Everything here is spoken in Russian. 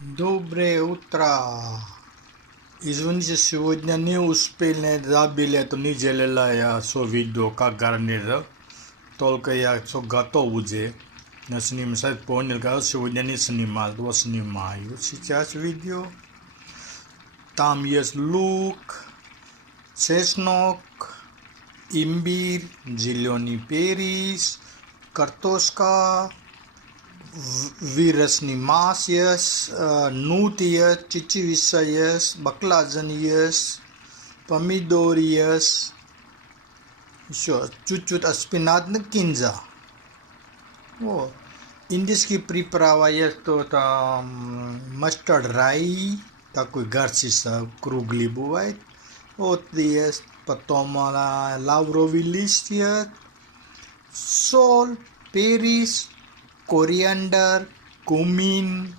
Доброе утро! Извините, сегодня не успели забили эту неделю я со видео, как гарнир. Только я все готов уже. Я снимать понял, что сегодня не снимал, то снимаю сейчас видео. Там есть лук, чеснок, имбирь, зеленый перец, картошка, выросший масс есть, нут есть, чечевица есть, баклажан есть, помидор есть, еще чуть-чуть шпинат на кинза. Вот. Индийский приправа есть, то там mustard рай, такой горчица круглый бывает. Вот есть, потом лавровый лист есть, соль, перец, coriander, cumin,